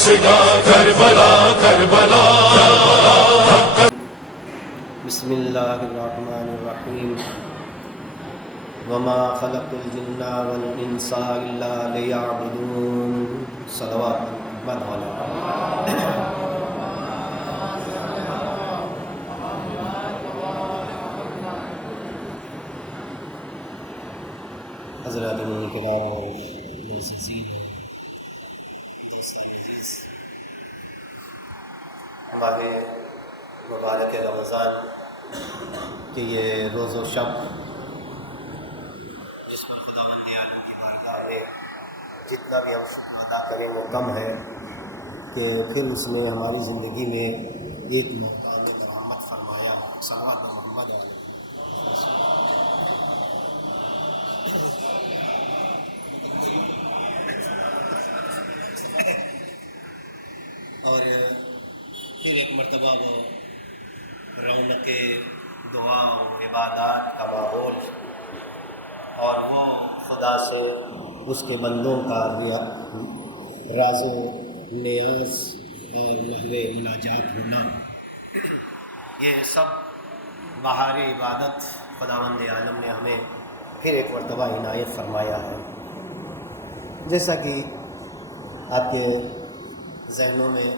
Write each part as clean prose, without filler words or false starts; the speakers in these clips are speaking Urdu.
ترسگا کربلا کربلا. بسم اللہ الرحمن الرحیم. وما خلقت الجن والانس الا لیعبدون. صلوات محمد علیہ. حضرات کرام اور معززین دوستان عزیز، ہمارے مبارک رمضان کہ یہ روز و شب جس پر خداوند عالم کی بارگاہ میں جتنا بھی ہم شکر ادا کریں وہ کم ہے کہ پھر اس نے ہماری زندگی میں ایک موقع میں مرحمت فرمایا. صلوات محمد علیہ. اور پھر ایک مرتبہ وہ رونق دعا و عبادات کا ماحول اور وہ خدا سے اس کے بندوں کا راز و نیاز اور محو مناجات ہونا، یہ سب بہار عبادت خداوند عالم نے ہمیں پھر ایک مرتبہ عنایت فرمایا ہے. جیسا کہ آپ کے ذہنوں میں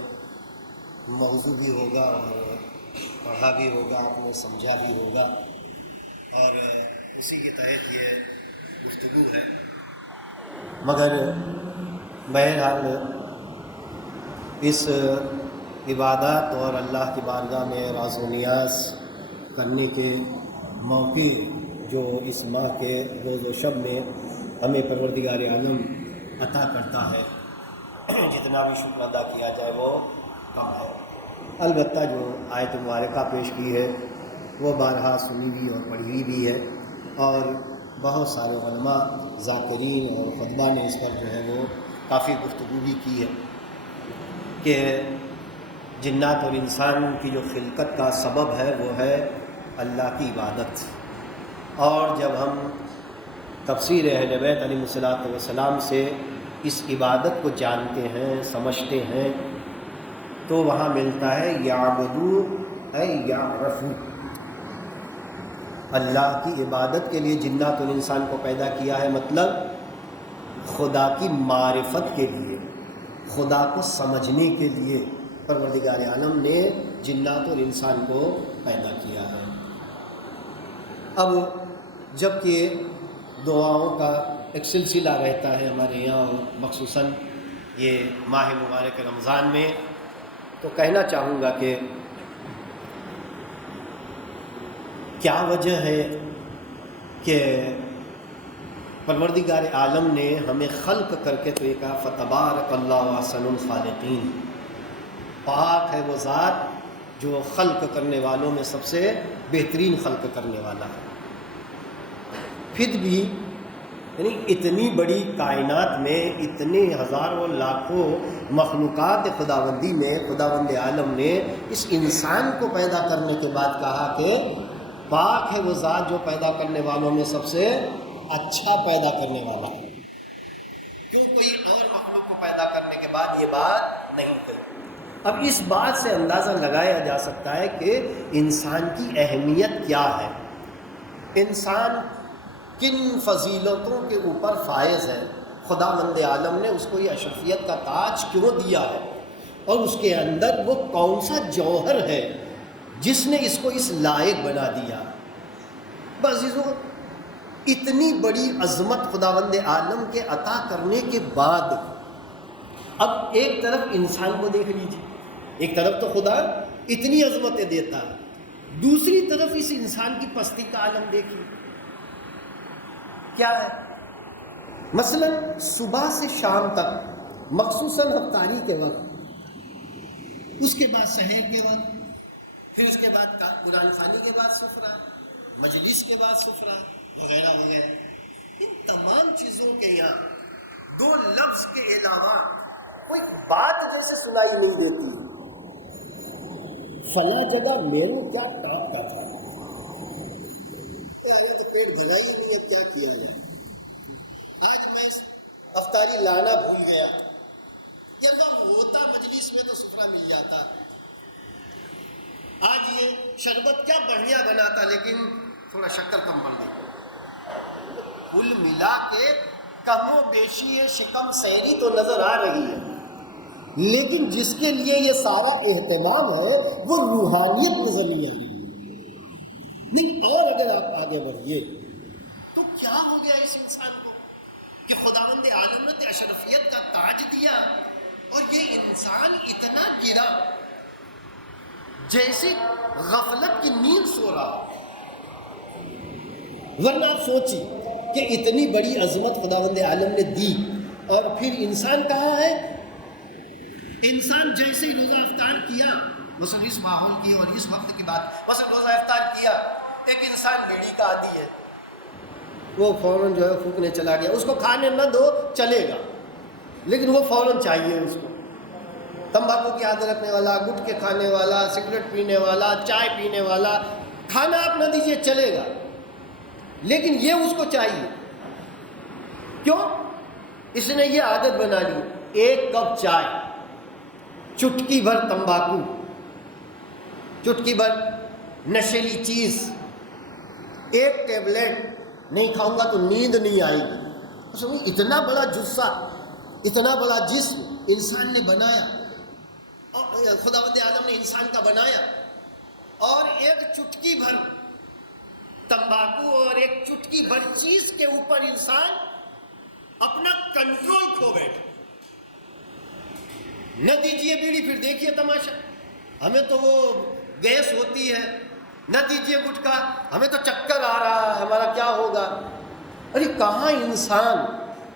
موضوع بھی ہوگا اور پڑھا بھی ہوگا، آپ نے سمجھا بھی ہوگا، اور اسی کے تحت یہ گفتگو ہے. مگر بہرحال اس عبادات اور اللہ کی بارگاہ میں راز و نیاز کرنے کے موقع جو اس ماہ کے روز و شب میں ہمیں پروردگار عالم عطا کرتا ہے، جتنا بھی شکر ادا کیا جائے وہ کم ہے. البتہ جو آیت مبارکہ پیش کی ہے وہ بارہا سنی ہوئی اور پڑھی ہوئی بھی ہے، اور بہت سارے علماء ذاکرین اور خطبہ نے اس پر جو ہے وہ کافی گفتگو بھی کی ہے کہ جنات اور انسان کی جو خلقت کا سبب ہے وہ ہے اللہ کی عبادت. اور جب ہم تفسیر اہل بیت علیہ الصلوۃ والسلام سے اس عبادت کو جانتے ہیں، سمجھتے ہیں، تو وہاں ملتا ہے یعبدو اے یعرفو. اللہ کی عبادت کے لیے جنات اور انسان کو پیدا کیا ہے، مطلب خدا کی معرفت کے لیے، خدا کو سمجھنے کے لیے پروردگار عالم نے جنات اور انسان کو پیدا کیا ہے. اب جب کہ دعاؤں کا ایک سلسلہ رہتا ہے ہمارے یہاں، اور مخصوصاً یہ ماہ مبارک رمضان میں، تو کہنا چاہوں گا کہ کیا وجہ ہے کہ پروردگار عالم نے ہمیں خلق کر کے تو یہ کہا فتبارک اللہ احسن الخالقین. پاک ہے وہ ذات جو خلق کرنے والوں میں سب سے بہترین خلق کرنے والا ہے. پھر بھی یعنی اتنی بڑی کائنات میں اتنے ہزاروں لاکھوں مخلوقات خداوندی میں خداوند عالم نے اس انسان کو پیدا کرنے کے بعد کہا کہ پاک ہے وہ ذات جو پیدا کرنے والوں میں سب سے اچھا پیدا کرنے والا ہے. کیوں کوئی اور مخلوق کو پیدا کرنے کے بعد یہ بات نہیں کہی؟ اب اس بات سے اندازہ لگایا جا سکتا ہے کہ انسان کی اہمیت کیا ہے، انسان کن فضیلتوں کے اوپر فائز ہے، خداوند عالم نے اس کو یہ اشرفیت کا تاج کیوں دیا ہے، اور اس کے اندر وہ کون سا جوہر ہے جس نے اس کو اس لائق بنا دیا. عزیزو، اتنی بڑی عظمت خداوند عالم کے عطا کرنے کے بعد اب ایک طرف انسان کو دیکھ لیجیے، ایک طرف تو خدا اتنی عظمتیں دیتا ہے، دوسری طرف اس انسان کی پستی کا عالم دیکھیے کیا ہے. مثلا صبح سے شام تک، مخصوصاً افطاری کے وقت، اس کے بعد سحر کے وقت، پھر اس کے بعد قرآن خوانی کے بعد سفرہ، مجلس کے بعد سفرہ وغیرہ وغیرہ، ان تمام چیزوں کے یہاں دو لفظ کے علاوہ کوئی بات جیسے سنائی نہیں دیتی. فلاں جگہ میرے کیا ٹاپ کا تھا، تو پیٹ بھرا ہی نہیں ہے، کیا کیا جائے. آج میں افطاری لانا بھول گیا، یا وہ ہوتا سفرہ مل جاتا. آج یہ شربت کیا بڑھیا بناتا لیکن تھوڑا شکر کم پڑ گئی. کل ملا کے کم و بیشی یہ شکم سیری تو نظر آ رہی ہے، لیکن جس کے لیے یہ سارا اہتمام ہے وہ روحانیت نظر نہیں آئی. نہیں، اور اگر آپ آگے بڑھیے تو کیا ہو گیا اس انسان کو کہ خداوند عالم نے اشرفیت کا تاج دیا اور یہ انسان اتنا گرا جیسے غفلت کی نیند سو رہا. ورنہ آپ سوچی کہ اتنی بڑی عظمت خداوند عالم نے دی اور پھر انسان کہاں ہے؟ انسان جیسے ہی روزہ افطار کیا، مثلا اس ماحول کی اور اس وقت کی بات، مثلا روزہ افطار کیا، ایک انسان بیڑی کا عادی ہے، وہ فوراً جو ہے پھونکنے چلا گیا. اس کو کھانے نہ دو چلے گا لیکن وہ فوراً چاہیے اس کو. تمباکو کی عادت رکھنے والا، گٹکے کھانے والا، سگریٹ پینے والا، چائے پینے والا، کھانا آپ نہ دیجیے چلے گا لیکن یہ اس کو چاہیے. کیوں؟ اس نے یہ عادت بنا لی. ایک کپ چائے، چٹکی بھر تمباکو، چٹکی بھر نشیلی چیز، ایک ٹیبلٹ نہیں کھاؤں گا تو نیند نہیں آئے گی. اتنا بڑا جثہ، اتنا بڑا جسم انسان نے بنایا، اور خداوند عالم نے انسان کا بنایا، اور ایک چٹکی بھر تمباکو اور ایک چٹکی بھر چیز کے اوپر انسان اپنا کنٹرول کھو بیٹھے. نہ دیجیے بیڑی، پھر دیکھیے تماشا، ہمیں تو وہ گیس ہوتی ہے. نہ دیجیے گٹکا، ہمیں تو چکر آ رہا ہے، ہمارا کیا ہوگا. ارے کہاں انسان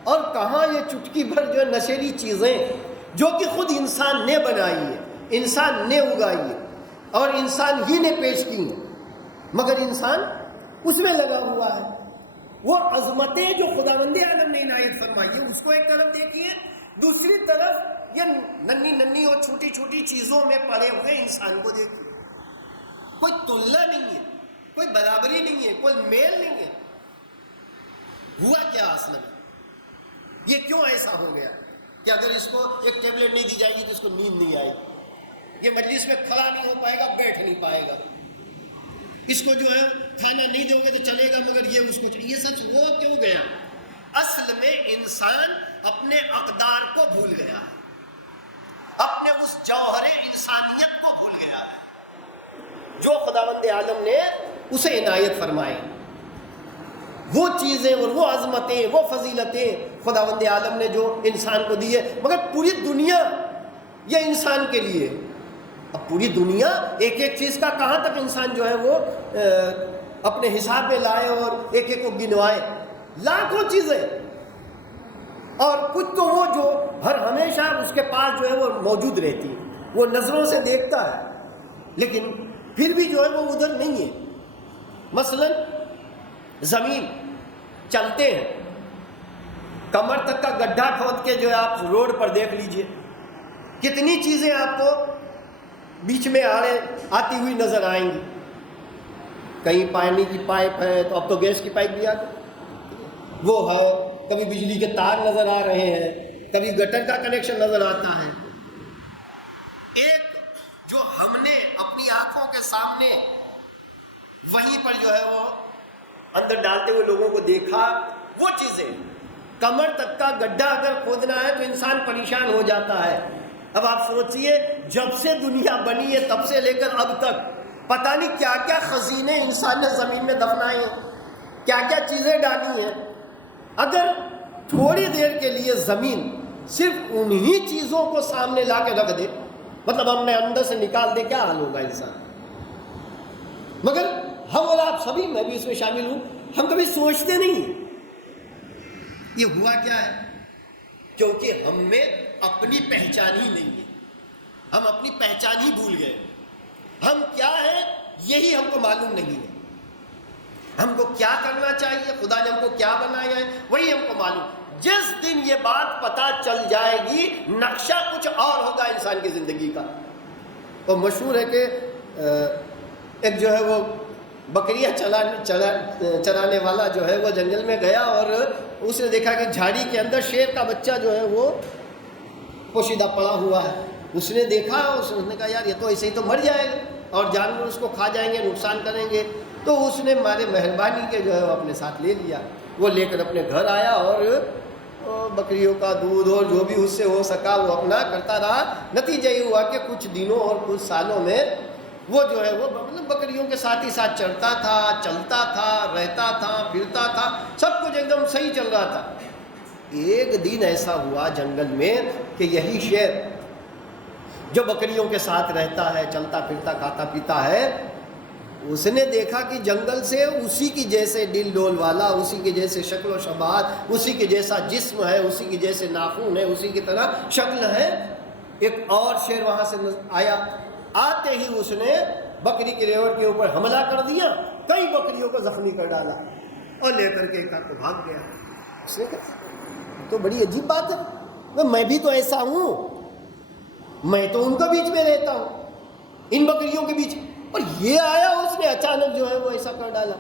اور کہاں یہ چٹکی بھر جو نشیلی چیزیں جو کہ خود انسان نے بنائی ہے، انسان نے اگائی ہے اور انسان ہی نے پیش کی ہیں، مگر انسان اس میں لگا ہوا ہے. وہ عظمتیں جو خداوند عالم نے عنایت فرمائی ہے اس کو ایک طرف دیکھیے، دوسری طرف یہ ننھی ننھی اور چھوٹی چھوٹی چیزوں میں پڑے ہوئے انسان کو دیکھیے. کوئی تلنا نہیں ہے، کوئی برابری نہیں ہے، کوئی میل نہیں ہے. ہوا کیا اصل میں؟ یہ کیوں ایسا ہو گیا کہ اگر اس کو ایک ٹیبلٹ نہیں دی جائے گی تو اس کو نیند نہیں آئے گی، یہ مجلس میں کھڑا نہیں ہو پائے گا، بیٹھ نہیں پائے گا، اس کو جو ہے کھانا نہیں دو گے تو چلے گا مگر یہ اس کو چاہیے. یہ سچ ہو کیوں گیا؟ اصل میں انسان اپنے اقدار کو بھول گیا ہے، اپنے اس جوہر انسانیت کو بھول گیا ہے جو خداوند عالم نے اسے عنایت فرمائی. وہ چیزیں اور وہ عظمتیں، وہ فضیلتیں خداوند عالم نے جو انسان کو دی ہے، مگر پوری دنیا یہ انسان کے لیے. اب پوری دنیا ایک ایک چیز کا کہاں تک انسان جو ہے وہ اپنے حساب میں لائے اور ایک ایک کو گنوائے. لاکھوں چیزیں، اور کچھ تو وہ جو ہر ہمیشہ اس کے پاس جو ہے وہ موجود رہتی ہے، وہ نظروں سے دیکھتا ہے لیکن پھر بھی جو ہے وہ ادھر نہیں ہے. مثلا زمین چلتے ہیں، کمر تک کا گڈھا کھود کے جو ہے آپ روڈ پر دیکھ لیجئے، کتنی چیزیں آپ کو بیچ میں آتی ہوئی نظر آئیں گی. کہیں پانی کی پائپ ہے تو اب تو گیس کی پائپ بھی آ گئی، وہ ہے. کبھی بجلی کے تار نظر آ رہے ہیں، کبھی گٹر کا کنیکشن نظر آتا ہے. ایک جو ہم نے اپنی آنکھوں کے سامنے وہیں پر جو ہے وہ اندر ڈالتے ہوئے لوگوں کو دیکھا، وہ چیزیں. کمر تک کا گڈھا اگر کھودنا ہے تو انسان پریشان ہو جاتا ہے. اب آپ سوچئے جب سے دنیا بنی ہے تب سے لے کر اب تک پتہ نہیں کیا کیا خزینے انسان نے زمین میں دفنائے ہیں، کیا کیا چیزیں ڈالی ہیں. اگر تھوڑی دیر کے لیے زمین صرف انہی چیزوں کو سامنے لا کے رکھ دے، مطلب ہم نے اندر سے نکال دے، کیا حال ہوگا انسان. مگر ہم اور آپ سبھی، میں بھی اس میں شامل ہوں، ہم کبھی سوچتے نہیں ہیں یہ ہوا کیا ہے. کیونکہ ہم میں اپنی پہچان ہی نہیں ہے، ہم اپنی پہچان ہی بھول گئے. ہم کیا ہیں یہی ہم کو معلوم نہیں ہے. ہم کو کیا کرنا چاہیے، خدا نے ہم کو کیا بنایا ہے وہی ہم کو معلوم. جس دن یہ بات پتہ چل جائے گی نقشہ کچھ اور ہوگا انسان کی زندگی کا. اور مشہور ہے کہ ایک جو ہے وہ بکریاں چرانے والا جو ہے وہ جنگل میں گیا اور اس نے دیکھا کہ جھاڑی کے اندر شیر کا بچہ جو ہے وہ پوشیدہ پڑا ہوا ہے. اس نے دیکھا، اس نے کہا یار یہ تو ایسے ہی تو مر جائے گا اور جانور اس کو کھا جائیں گے، نقصان کریں گے. تو اس نے مارے مہربانی کے جو ہے وہ اپنے ساتھ لے لیا. وہ لے کر اپنے گھر آیا اور بکریوں کا دودھ اور جو بھی اس سے ہو سکا وہ اپنا کرتا رہا. نتیجہ یہ ہوا کہ کچھ دنوں اور کچھ سالوں میں وہ جو ہے وہ مطلب بکریوں کے ساتھ ہی ساتھ چڑھتا تھا، چلتا تھا، رہتا تھا، پھرتا تھا، سب کچھ ایک دم صحیح چل رہا تھا. ایک دن ایسا ہوا جنگل میں کہ یہی شیر جو بکریوں کے ساتھ رہتا ہے، چلتا پھرتا، کھاتا پیتا ہے، اس نے دیکھا کہ جنگل سے اسی کی جیسے ڈل ڈول والا، اسی کے جیسے شکل و شباہت، اسی کے جیسا جسم ہے، اسی کے جیسے ناخن ہے، اسی کی طرح شکل ہے، ایک اور شیر وہاں سے آیا. آتے ہی اس نے بکری کے ریوڑ کے اوپر حملہ کر دیا، کئی بکریوں کو زخمی کر ڈالا اور لے کر کے ایک کو بھاگ گیا. اس نے کہا تو بڑی عجیب بات ہے، میں بھی تو ایسا ہوں، میں تو ان کے بیچ میں رہتا ہوں، ان بکریوں کے بیچ، اور یہ آیا اس نے اچانک جو ہے وہ ایسا کر ڈالا.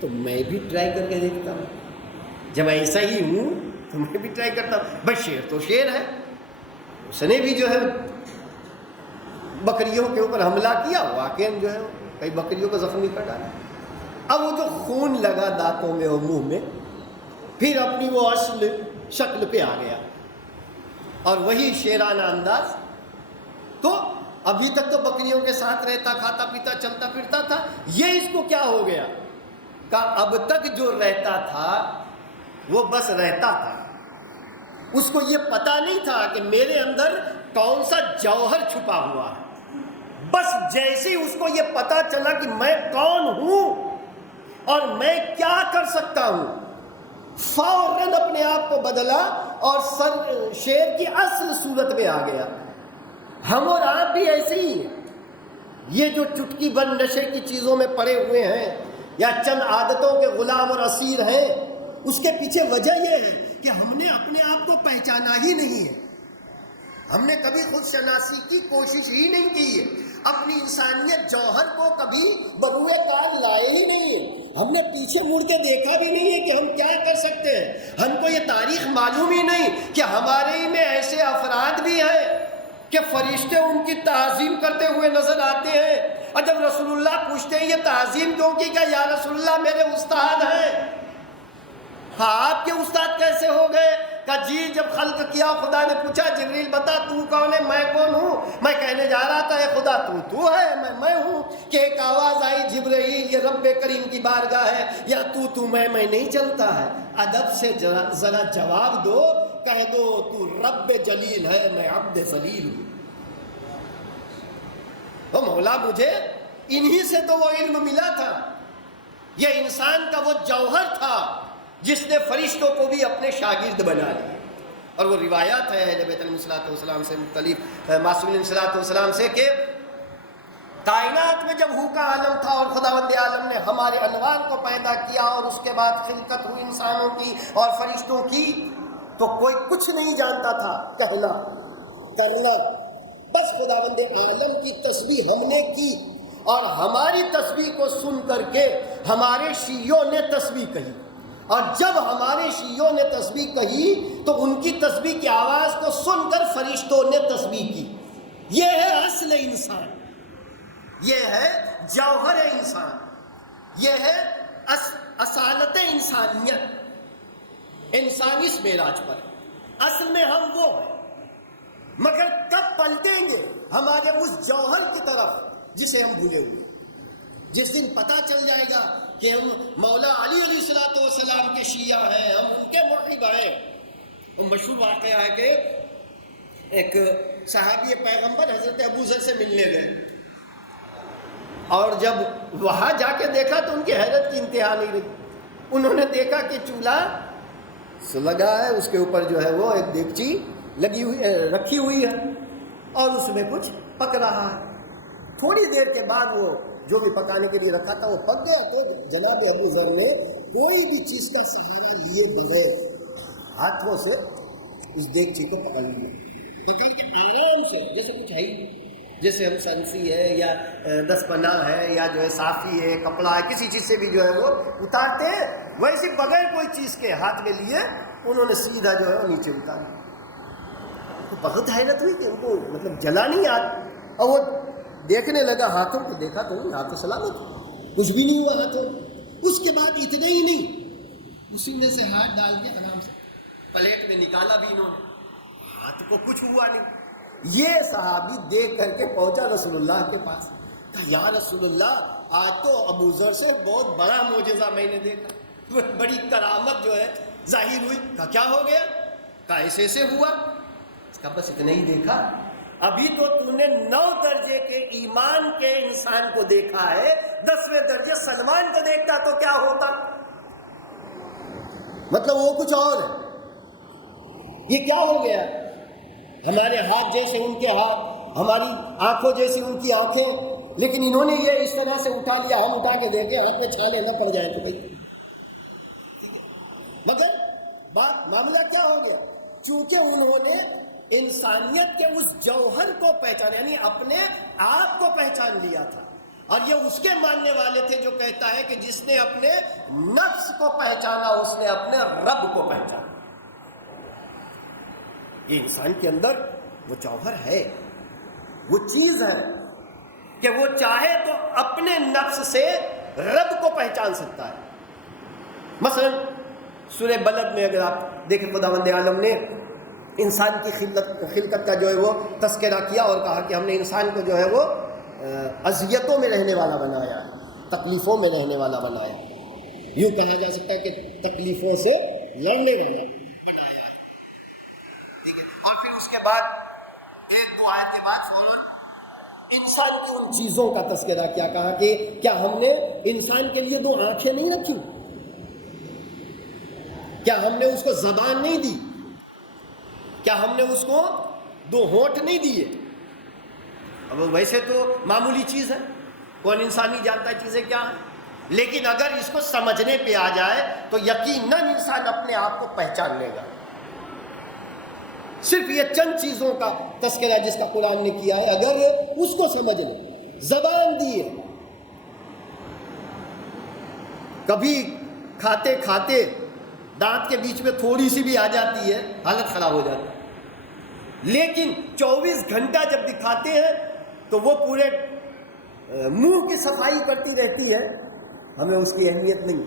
تو میں بھی ٹرائی کر کے دیکھتا ہوں، جب ایسا ہی ہوں تو میں بھی ٹرائی کرتا ہوں. بس شیر تو شیر ہے، اس نے بھی جو ہے بکریوں کے اوپر حملہ کیا، واقعی جو ہے کئی بکریوں کو زخمی کر ڈالا. اب وہ جو خون لگا دانتوں میں اور منہ میں، پھر اپنی وہ اصل شکل پہ آ گیا اور وہی شیرانہ انداز. تو ابھی تک تو بکریوں کے ساتھ رہتا، کھاتا پیتا، چلتا پھرتا تھا، یہ اس کو کیا ہو گیا کہ اب تک جو رہتا تھا وہ بس رہتا تھا، اس کو یہ پتا نہیں تھا کہ میرے اندر کون سا جوہر چھپا ہوا ہے. بس جیسے ہی اس کو یہ پتا چلا کہ میں کون ہوں اور میں کیا کر سکتا ہوں، فوراً اپنے آپ کو بدلا اور شیر کی اصل صورت میں آ گیا. ہم اور آپ بھی ایسے ہی ہیں. یہ جو چٹکی بند نشے کی چیزوں میں پڑے ہوئے ہیں یا چند عادتوں کے غلام اور اسیر ہیں، اس کے پیچھے وجہ یہ ہے کہ ہم نے اپنے آپ کو پہچانا ہی نہیں ہے. ہم نے کبھی خود شناسی کی کوشش ہی نہیں کی ہے، اپنی انسانیت جوہر کو کبھی بروئے کار لائے ہی نہیں ہے. ہم نے پیچھے مڑ کے دیکھا بھی نہیں ہے کہ ہم کیا کر سکتے ہیں. ہم کو یہ تاریخ معلوم ہی نہیں کہ ہمارے ہی میں ایسے افراد بھی ہیں کہ فرشتے ان کی تعظیم کرتے ہوئے نظر آتے ہیں. اور جب رسول اللہ پوچھتے ہیں یہ تعظیم کیوں کی، کہ یا رسول اللہ میرے استاد ہیں. ہاں آپ کے استاد کیسے ہو گئے؟ کہ جی جب خلق کیا خدا نے پوچھا جبریل بتا تو کون ہے، میں کون ہوں؟ میں کہنے جا رہا تھا اے خدا تو ہے، میں ہوں. کہ ایک آواز آئی جبرائیل یہ رب کریم کی بارگاہ ہے، یا تو میں نہیں چلتا ہے. ادب سے ذرا جواب دو، کہہ دو تو رب جلیل ہے، میں عبد ذلیل ہوں. وہ مولا مجھے انہی سے تو وہ علم ملا تھا، یہ انسان کا وہ جوہر تھا جس نے فرشتوں کو بھی اپنے شاگرد بنا لیا. اور وہ روایات ہے اہل بیت علیہ السلام سے، مختلف معصومین علیہ السلام سے، کہ کائنات میں جب ہو کا عالم تھا اور خداوند عالم نے ہمارے انوار کو پیدا کیا اور اس کے بعد خلقت ہوئی انسانوں کی اور فرشتوں کی، تو کوئی کچھ نہیں جانتا تھا کہنا کرنا. بس خداوند عالم کی تسبیح ہم نے کی اور ہماری تسبیح کو سن کر کے ہمارے شیعوں نے تسبیح کہی. اور جب ہمارے شیعوں نے تسبیح کہی تو ان کی تسبیح کی آواز کو سن کر فرشتوں نے تسبیح کی. یہ ہے اصل انسان، یہ ہے جوہر انسان، یہ ہے اصالت انسانیت. انسان اس معراج پر اصل میں ہم وہ ہیں، مگر کب پلٹیں گے ہمارے اس جوہر کی طرف جسے ہم بھولے ہوئے. جس دن پتہ چل جائے گا کہ ہم مولا علی علیہ الصلوۃ والسلام کے شیعہ ہیں، ہم ان کے محب ہیں. وہ مشہور واقعہ ہے کہ ایک صحابی پیغمبر حضرت ابو ذر سے ملنے گئے اور جب وہاں جا کے دیکھا تو ان کی حیرت کی انتہا نہیں رہی. انہوں نے دیکھا کہ چولہا لگا ہے، اس کے اوپر جو ہے وہ ایک دیگچی لگی ہوئی رکھی ہوئی ہے اور اس میں کچھ پک رہا ہے. تھوڑی دیر کے بعد وہ جو بھی پکانے کے لیے رکھا تھا وہ پک گیا. تو جناب ابو ذر نے کوئی بھی چیز کا سہارا لیے بغیر ہاتھوں سے اس دیگچی کو پکڑ لیا. آرام سے، جیسے کچھ ہے ہی، جیسے ہم سنسی ہے یا 10 پناہ ہے یا جو ہے صافی ہے، کپڑا ہے، کسی چیز سے بھی جو ہے وہ اتارتے ہیں، ویسے بغیر کوئی چیز کے ہاتھ میں لیے انہوں نے سیدھا جو ہے وہ نیچے اتارا. تو بہت حیرت ہوئی کہ ان کو مطلب جلا نہیں آگ، اور وہ دیکھنے لگا ہاتھوں کو، دیکھا تو نہیں، ہاتھوں سلامت، کچھ بھی نہیں ہوا ہاتھوں۔ اس کے بعد اتنے ہی نہیں، اسی میں سے ہاتھ ڈال کے آرام سے پلیٹ میں نکالا بھی انہوں نے، ہاتھ کو کچھ ہوا نہیں۔ یہ صحابی دیکھ کر کے پہنچا رسول اللہ کے پاس، کہا یا رسول اللہ آج تو ابو ذر سے بہت بڑا معجزہ میں نے دیکھا، بڑی کرامت جو ہے ظاہر ہوئی۔ کہا کیا ہو گیا؟ کہا ایسے ایسے ہوا۔ اس کا بس اتنا ہی دیکھا؟ ابھی تو تو نے 9 درجے کے ایمان کے انسان کو دیکھا ہے، 10ویں درجے سلمان کو دیکھتا تو کیا ہوتا؟ مطلب وہ کچھ اور ہے۔ یہ کیا ہو گیا؟ ہمارے ہاتھ جیسے ان کے ہاتھ، ہماری آنکھوں جیسی ان کی آنکھیں، لیکن انہوں نے یہ اس طرح سے اٹھا لیا، ہم اٹھا کے دیکھیں ہاتھ میں چھالے نہ پڑ جائے تو بھائی۔ مگر بات معاملہ کیا ہو گیا؟ چونکہ انہوں نے انسانیت کے اس جوہر کو پہچانا، یعنی اپنے آپ کو پہچان لیا تھا، اور یہ اس کے ماننے والے تھے جو کہتا ہے کہ جس نے اپنے نفس کو پہچانا اس نے اپنے رب کو پہچانا۔ یہ انسان کے اندر وہ جوہر ہے، وہ چیز ہے کہ وہ چاہے تو اپنے نفس سے رب کو پہچان سکتا ہے۔ مثلا سورہ بلد میں اگر آپ دیکھیں، خداوند عالم نے انسان کی خلقت کا جو ہے وہ تذکرہ کیا اور کہا کہ ہم نے انسان کو جو ہے وہ اذیتوں میں رہنے والا بنایا ہے، تکلیفوں میں رہنے والا بنایا ہے، یوں کہا جا سکتا ہے کہ تکلیفوں سے لڑنے والا بنایا ہے، ٹھیک ہے۔ اور پھر اس کے بعد 1-2 آیت کے بعد فوراً انسان کی ان چیزوں کا تذکرہ کیا، کہا کہ کیا ہم نے انسان کے لیے 2 آنکھیں نہیں رکھی؟ کیا ہم نے اس کو زبان نہیں دی؟ کیا ہم نے اس کو 2 ہونٹ نہیں دیے؟ اب ویسے تو معمولی چیز ہے، کون انسان نہیں جانتا چیزیں کیا ہیں، لیکن اگر اس کو سمجھنے پہ آ جائے تو یقیناً انسان اپنے آپ کو پہچان لے گا۔ صرف یہ چند چیزوں کا تذکرہ جس کا قرآن نے کیا ہے، اگر اس کو سمجھ لے، زبان دی ہے، کبھی کھاتے کھاتے دانت کے بیچ میں تھوڑی سی بھی آ جاتی ہے، حالت خراب ہو جاتی ہے، لیکن 24 گھنٹہ جب دکھاتے ہیں تو وہ پورے منہ کی صفائی کرتی رہتی ہے، ہمیں اس کی اہمیت نہیں،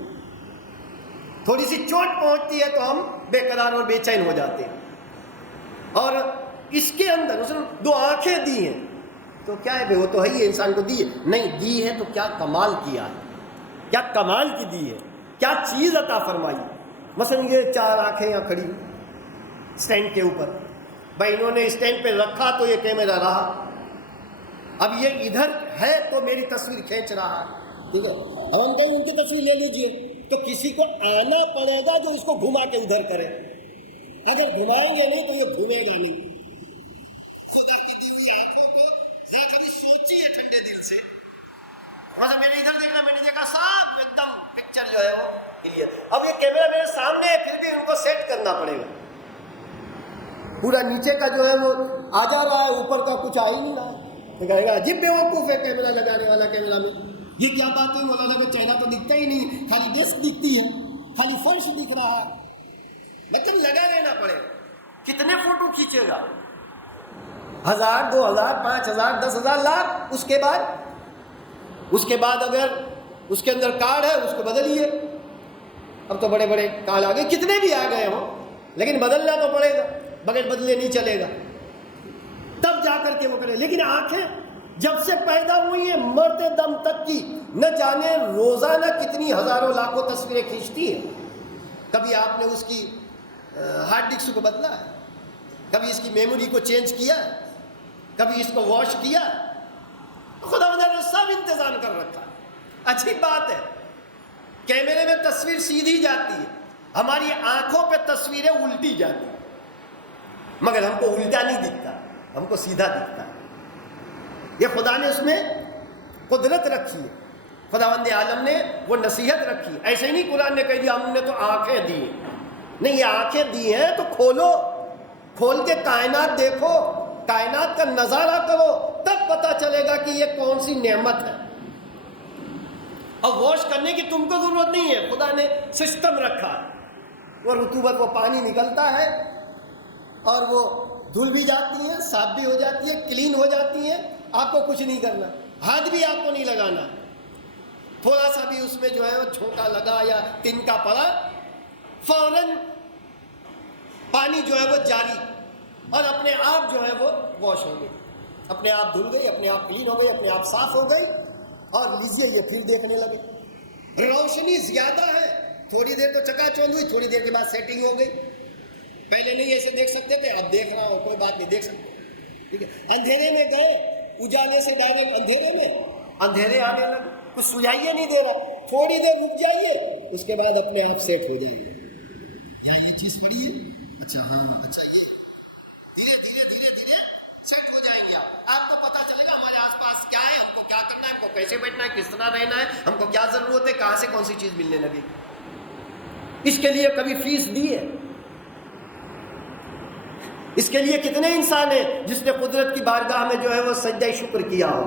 تھوڑی سی چوٹ پہنچتی ہے تو ہم بے قرار اور بے چین ہو جاتے ہیں۔ اور اس کے اندر اس نے 2 آنکھیں دی ہیں تو کیا ہے بھائی، وہ تو ہے ہی انسان کو دی ہے، نہیں دی ہے تو کیا کمال کیا ہے، کیا کمال کی دی ہے، کیا چیز عطا فرمائی۔ مثلا یہ 4 آنکھیں یہاں کھڑی اسٹینڈ کے اوپر، بھائی انہوں نے اسٹینڈ پہ رکھا تو یہ کیمرہ رہا، اب یہ ادھر ہے تو میری تصویر کھینچ رہا ہے، ٹھیک ہے۔ اب ہم کہیں ان کی تصویر لے لیجئے تو کسی کو آنا پڑے گا جو اس کو گھما کے ادھر کرے، اگر گھمائیں گے نہیں تو یہ گھومے گا نہیں۔ خدا کی دی ہوئی آنکھوں کو ذرا کبھی سوچیے ٹھنڈے دل سے، مطلب میں نے ادھر دیکھنا، میں نے دیکھا صاف ایک دم پکچر جو ہے وہ کلیئر، اب یہ کیمرہ میرے سامنے ہے پھر بھی ان کو سیٹ کرنا پڑے گا، پورا نیچے کا جو ہے وہ آ جا رہا ہے، اوپر کا کچھ آ ہی نہیں رہا ہے، تو کہے گا عجیب بیوقوف ہے کیمرہ لگانے والا، کیمرہ میں یہ کیا بات ہے، مولانا کا چہرہ تو دکھتا ہی نہیں، خالی ڈیسک دکھتی ہے، خالی فرش دکھ رہا ہے، مطلب لگا رہنا پڑے گا۔ کتنے فوٹو کھینچے گا؟ 1000 2000 5000 10,000 لاکھ، اس کے بعد اگر اس کے اندر کارڈ ہے اس کو بدلیے، اب تو بڑے بڑے کارڈ آ گئے، کتنے بھی آ گئے ہوں لیکن بدلنا تو پڑے گا، بغیر بدلے نہیں چلے گا، تب جا کر کے وہ کرے۔ لیکن آنکھیں جب سے پیدا ہوئی ہیں مرتے دم تک کی نہ جانے روزانہ کتنی ہزاروں لاکھوں تصویریں کھینچتی ہیں، کبھی آپ نے اس کی ہارڈ ڈسک کو بدلا ہے، کبھی اس کی میموری کو چینج کیا ہے، کبھی اس کو واش کیا، خدا نے سب انتظام کر رکھا ہے۔ اچھی بات ہے، کیمرے میں تصویر سیدھی جاتی ہے، ہماری آنکھوں پہ تصویریں الٹی جاتی ہیں، مگر ہم کو الٹا نہیں دکھتا، ہم کو سیدھا دکھتا ہے۔ یہ خدا نے اس میں قدرت رکھی ہے، خداوند عالم نے وہ نصیحت رکھی ہے۔ ایسے ہی نہیں قرآن نے کہہ دیا ہم نے تو آنکھیں دی ہیں، نہیں، یہ آنکھیں دی ہیں تو کھول کے کائنات دیکھو، کائنات کا نظارہ کرو، تب پتہ چلے گا کہ یہ کون سی نعمت ہے۔ اب واش کرنے کی تم کو ضرورت نہیں ہے، خدا نے سسٹم رکھا ہے، وہ رطوبت وہ پانی نکلتا ہے اور وہ دھل بھی جاتی ہیں، صاف بھی ہو جاتی ہیں، کلین ہو جاتی ہیں، آپ کو کچھ نہیں کرنا، ہاتھ بھی آپ کو نہیں لگانا، تھوڑا سا بھی اس میں جو ہے وہ چھوٹا لگا یا تنکا پڑا، فوراً پانی جو ہے وہ جاری اور اپنے آپ جو ہے وہ واش ہو گئی، اپنے آپ دھل گئی، اپنے آپ کلین ہو گئی، اپنے آپ صاف ہو گئی. اور لیجیے یہ پھر دیکھنے لگے، روشنی زیادہ ہے، تھوڑی دیر تو چکا چوند ہوئی، تھوڑی دیر کے بعد سیٹنگ ہو گئی. پہلے نہیں ایسے دیکھ سکتے تھے، اب دیکھ رہا ہوں، کوئی بات نہیں، دیکھ سکتے. ٹھیک ہے، اندھیرے میں گئے، اجالے سے ڈائریکٹ اندھیرے میں، اندھیرے آنے لگے، کچھ سجائیے نہیں دے رہا، تھوڑی دیر رک جائیے، اس کے بعد اپنے آپ سیٹ ہو جائیے. یہاں یہ چیز پڑی ہے، اچھا ہاں، اچھا یہ دھیرے دھیرے دھیرے دھیرے سیٹ ہو جائیں گے. آپ کو پتا چلے گا ہمارے آس پاس کیا ہے، ہم کو کیا کرنا ہے، ہم کو کیسے بیٹھنا ہے، کس طرح رہنا ہے، ہم کو کیا ضرورت ہے، کہاں سے کون سی چیز ملنے لگے. اس کے لیے کبھی فیس دی ہے؟ اس کے لیے کتنے انسان ہیں جس نے قدرت کی بارگاہ میں جو ہے وہ سجدہ شکر کیا ہو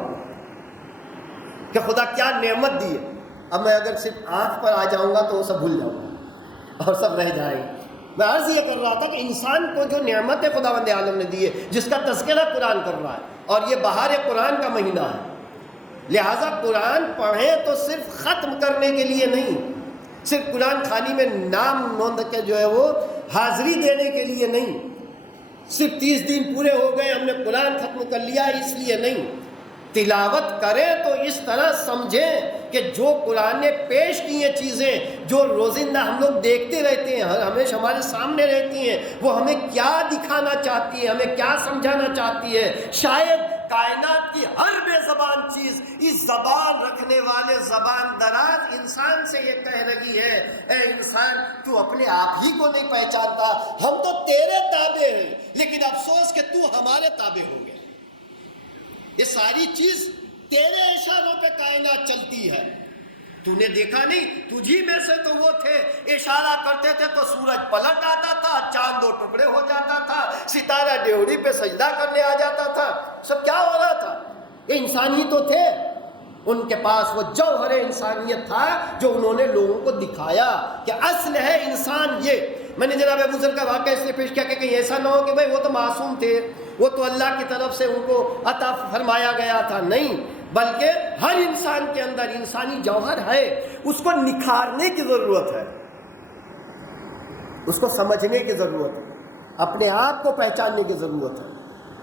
کہ خدا کیا نعمت دی ہے. اب میں اگر صرف آنکھ پر آ جاؤں گا تو وہ سب بھول جاؤں گا اور سب رہ جائے گا. میں عرض یہ کر رہا تھا کہ انسان کو جو نعمت خداوند عالم نے دی ہے، جس کا تذکرہ قرآن کر رہا ہے، اور یہ بہار قرآن کا مہینہ ہے، لہٰذا قرآن پڑھیں تو صرف ختم کرنے کے لیے نہیں، صرف قرآن خوانی میں نام نوند کے جو ہے وہ حاضری دینے کے لیے نہیں، صرف 30 دن پورے ہو گئے ہم نے قرآن ختم کر لیا اس لیے نہیں. تلاوت کریں تو اس طرح سمجھیں کہ جو قرآن نے پیش کی ہیں چیزیں، جو روزندہ ہم لوگ دیکھتے رہتے ہیں، ہمیشہ ہمارے سامنے رہتی ہیں، وہ ہمیں کیا دکھانا چاہتی ہے، ہمیں کیا سمجھانا چاہتی ہے. شاید کائنات کی ہر بے زبان چیز اس زبان رکھنے والے زبان دراز انسان سے یہ کہہ رہی ہے، اے انسان تو اپنے آپ ہی کو نہیں پہچانتا، ہم تو تیرے تابع ہیں، لیکن افسوس کہ تو ہمارے تابع ہو گئے. یہ ساری چیز تیرے اشاروں پہ کائنات چلتی ہے، تو نے دیکھا نہیں، تجھی میں سے تو وہ تھے، اشارہ کرتے تھے تو سورج پلٹ آتا تھا، چاند 2 ٹکڑے ہو جاتا تھا، ستارہ ڈیوڑی پہ سجدہ کرنے آ جاتا تھا. سب کیا ہو رہا تھا؟ یہ انسان ہی تو تھے. ان کے پاس وہ جوہر انسانیت تھا جو انہوں نے لوگوں کو دکھایا کہ اصل ہے انسان یہ. میں نے جناب ابو ذر کا واقعہ اس لیے پیش کیا کہ کہیں ایسا نہ ہو کہ بھائی وہ تو معصوم تھے، وہ تو اللہ کی طرف سے ان کو عطا فرمایا گیا تھا. نہیں، بلکہ ہر انسان کے اندر انسانی جوہر ہے، اس کو نکھارنے کی ضرورت ہے، اس کو سمجھنے کی ضرورت ہے، اپنے آپ کو پہچاننے کی ضرورت ہے.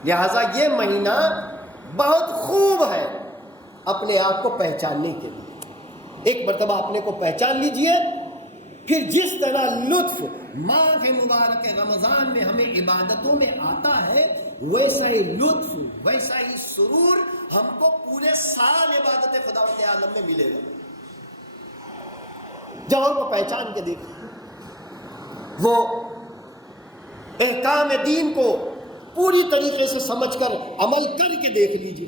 لہٰذا یہ مہینہ بہت خوب ہے اپنے آپ کو پہچاننے کے لیے. ایک مرتبہ اپنے کو پہچان لیجئے، پھر جس طرح لطف ماہ مبارک رمضان میں ہمیں عبادتوں میں آتا ہے، ویسا ہی لطف، ویسا ہی سرور ہم کو پورے سال عبادت خداوند عالم میں ملے گا. جوہر کو پہچان کے دیکھیں، وہ احکام دین کو پوری طریقے سے سمجھ کر عمل کر کے دیکھ لیجئے.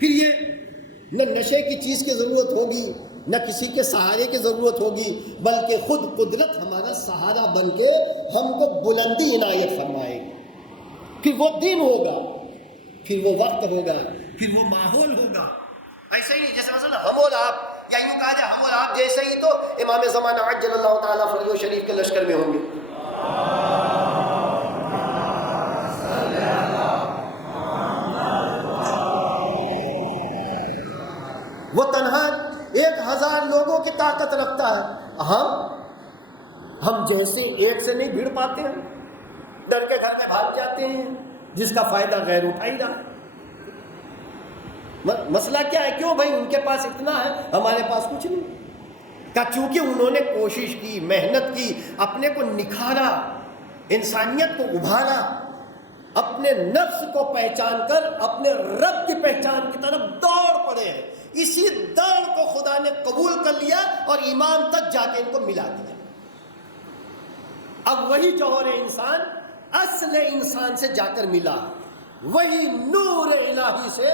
پھر یہ نہ نشے کی چیز کی ضرورت ہوگی، نہ کسی کے سہارے کی ضرورت ہوگی، بلکہ خود قدرت ہمارا سہارا بن کے ہم کو بلندی عنایت فرمائے گی. پھر وہ دن ہوگا، پھر وہ وقت ہوگا، پھر وہ ماحول ہوگا. ایسے ہی جیسے مثلا ہم اور آپ، یا یوں کہا جائے ہم اور آپ جیسے ہی تو امام زمانہ عجل اللہ تعالیٰ فرجہ شریف کے لشکر میں ہوں گے. وہ تنہا 1000 لوگوں کی طاقت رکھتا ہے، ہم جیسے ایک سے نہیں بھیڑ پاتے ہیں، ڈر کے گھر میں بھاگ جاتے ہیں، جس کا فائدہ غیر اٹھا ہی رہا. مسئلہ کیا ہے؟ کیوں بھائی ان کے پاس اتنا ہے، ہمارے پاس کچھ نہیں. کہ چونکہ انہوں نے کوشش کی، محنت کی، اپنے کو نکھارا، انسانیت کو ابھارا، اپنے نفس کو پہچان کر اپنے رب کی پہچان کی طرف دوڑ پڑے ہیں. اسی دوڑ کو خدا نے قبول کر لیا اور ایمان تک جا کے ان کو ملا دیا. اب وہی جوہر انسان اصل انسان سے جا کر ملا، وہی نور الہی سے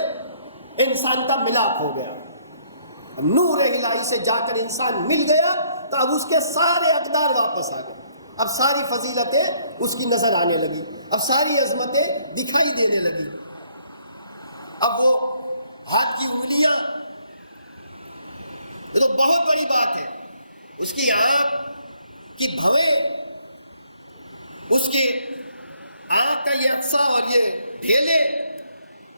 انسان کا ملاپ ہو گیا. نور الہی سے جا کر انسان مل گیا تو اب اس کے سارے اقدار واپس آ گئے. اب ساری فضیلتیں اس کی نظر آنے لگی، اب ساری عظمتیں دکھائی دینے لگی. اب وہ ہاتھ کی انگلیاں، یہ تو بہت بڑی بات ہے، اس کی آنکھ کی بھویں، اس کے آگ کا یہ اقصا اور یہ ڈھیلے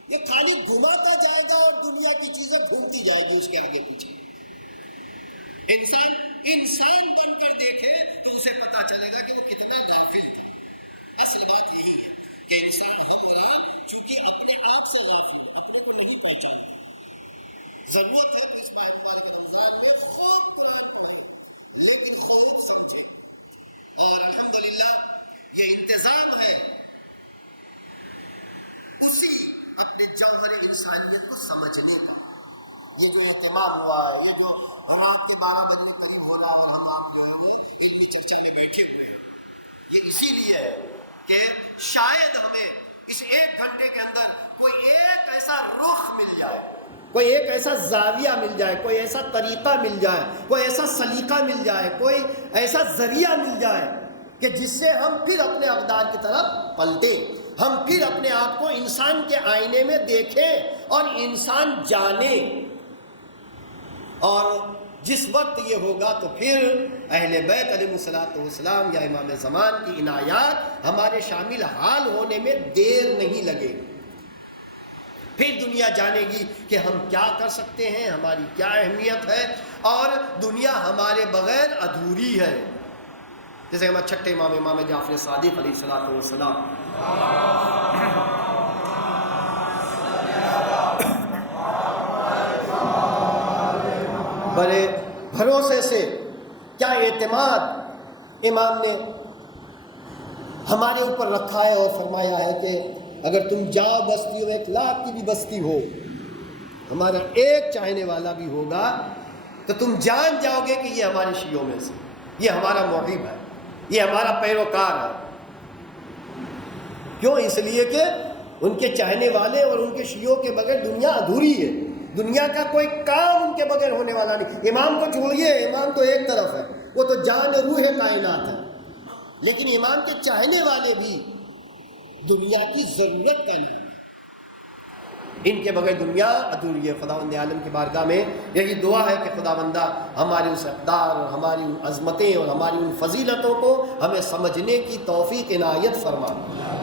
یہ خالی گھماتا جائے گا اور دنیا کی چیزیں گھومتی جائے گی اس کے آگے پیچھے. انسان بن کر دیکھے تو اسے پتا چلے گا کہ وہ کتنا غافل تھا. اصل بات یہی ہے کہ انسان ہو بولا چونکہ اپنے آپ سے غافل اپنے کو نہیں پہچانتا. ضرورت ہے کہ اس پائے رمضان میں خوب قرآن پڑھیں لیکن خوب سمجھیں. اور الحمدللہ یہ انتظام ہے اسی اپنے جوہر انسانیت کو سمجھنے کا. یہ جو اہتمام ہوا ہے، یہ جو رات کے 12 بجے قریب ہو رہا اور ہم آپ جو ہے وہ علمی چرچا میں بیٹھے ہوئے ہیں، یہ اسی لیے ہے کہ شاید ہمیں اس 1 گھنٹے کے اندر کوئی ایک ایسا رخ مل جائے، کوئی ایک ایسا زاویہ مل جائے، کوئی ایسا طریقہ مل جائے، کوئی ایسا سلیقہ مل جائے، کوئی ایسا ذریعہ مل جائے کہ جس سے ہم پھر اپنے اقدار کی طرف پلٹیں، ہم پھر اپنے آپ کو انسان کے آئینے میں دیکھیں اور انسان جانیں. اور جس وقت یہ ہوگا تو پھر اہل بیت علیہ الصلوۃ والسلام یا امام زمان کی عنایات ہمارے شامل حال ہونے میں دیر نہیں لگے. پھر دنیا جانے گی کہ ہم کیا کر سکتے ہیں، ہماری کیا اہمیت ہے، اور دنیا ہمارے بغیر ادھوری ہے. جیسے ہمارے چھٹے امام جعفر صادق علیہ الصلوۃ والسلام بڑے بھروسے سے، کیا اعتماد امام نے ہمارے اوپر رکھا ہے اور فرمایا ہے کہ اگر تم جاؤ بستی ہو 1,00,000 کی بھی بستی ہو، ہمارا ایک چاہنے والا بھی ہوگا تو تم جان جاؤ گے کہ یہ ہمارے شیعوں میں سے، یہ ہمارا محب ہے، یہ ہمارا پیروکار ہے. کیوں؟ اس لیے کہ ان کے چاہنے والے اور ان کے شیعوں کے بغیر دنیا ادھوری ہے. دنیا کا کوئی کام ان کے بغیر ہونے والا نہیں. امام کو چھوڑیے، امام تو ایک طرف ہے، وہ تو جان روح کائنات ہے، لیکن امام کے چاہنے والے بھی دنیا کی ضرورت کا نہیں. ان کے بغیر دنیا ادھوری ہے. خداوند عالم کی بارگاہ میں یہی دعا ہے کہ خداوندہ ہمارے اس اقدار اور ہماری ان عظمتیں اور ہماری ان فضیلتوں کو ہمیں سمجھنے کی توفیق عنایت فرما.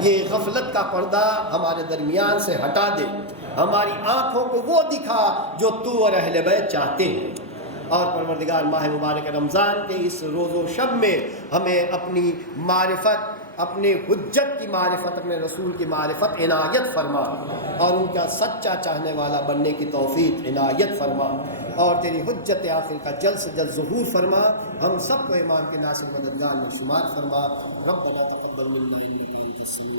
یہ غفلت کا پردہ ہمارے درمیان سے ہٹا دے، ہماری آنکھوں کو وہ دکھا جو تو اور اہل بیت چاہتے ہیں. اور پروردگار ماہ مبارک رمضان کے اس روز و شب میں ہمیں اپنی معرفت، اپنے حجت کی معرفت، اپنے رسول کی معرفت عنایت فرما، اور ان کا سچا چاہنے والا بننے کی توفیق عنایت فرما، اور تیری حجت آخر کا جلد سے جلد ظہور فرما. ہم سب کو امام کے ناصر مددگار میں شمار فرما. ربنا تقبل منا انک انت السمیع